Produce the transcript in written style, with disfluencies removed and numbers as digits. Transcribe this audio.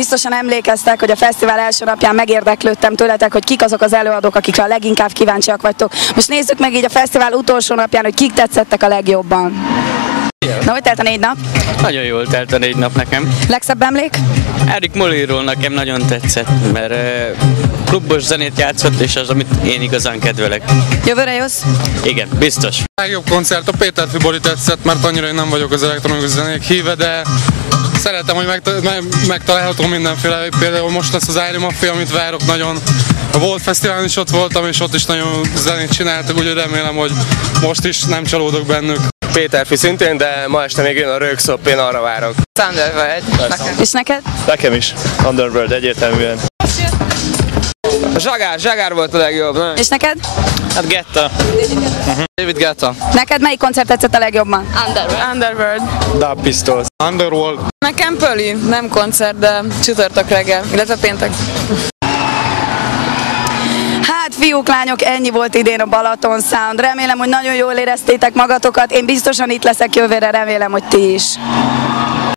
Biztosan emlékeztek, hogy a fesztivál első napján megérdeklődtem tőletek, hogy kik azok az előadók, akikre a leginkább kíváncsiak vagytok. Most nézzük meg így a fesztivál utolsó napján, hogy kik tetszettek a legjobban. Na, hogy telt a 4 nap? Nagyon jól telt a 4 nap nekem. Legszebb emlék? Eric Molirról nekem nagyon tetszett, mert klubos zenét játszott, és az, amit én igazán kedvelek. Jövőre jössz? Igen, biztos. A legjobb koncert a Péter Fibori tetszett, mert annyira én nem vagyok az elektronikus zenék híve, de szeretem, hogy megtalálható mindenféle. Például most lesz az Airy Mafia, amit várok nagyon. A Volt Fesztiválon is ott voltam, és ott is nagyon zenét csináltak, úgyhogy remélem, hogy most is nem csalódok bennük. Péterfi szintén, de ma este még jön a Rögszop, én arra várok. Underworld. És neked? Nekem is. Underworld egyértelműen. A Zsagár volt a legjobb, nem? És neked? Hát Getta. David Guetta. Neked melyik koncert tetszett a legjobban? Underworld. Dark Pistols. Underworld. Nekem Pöli, nem koncert, de csütörtök reggel, illetve péntek. Hát fiúk, lányok, ennyi volt idén a Balaton Sound. Remélem, hogy nagyon jól éreztétek magatokat. Én biztosan itt leszek jövőre, remélem, hogy ti is.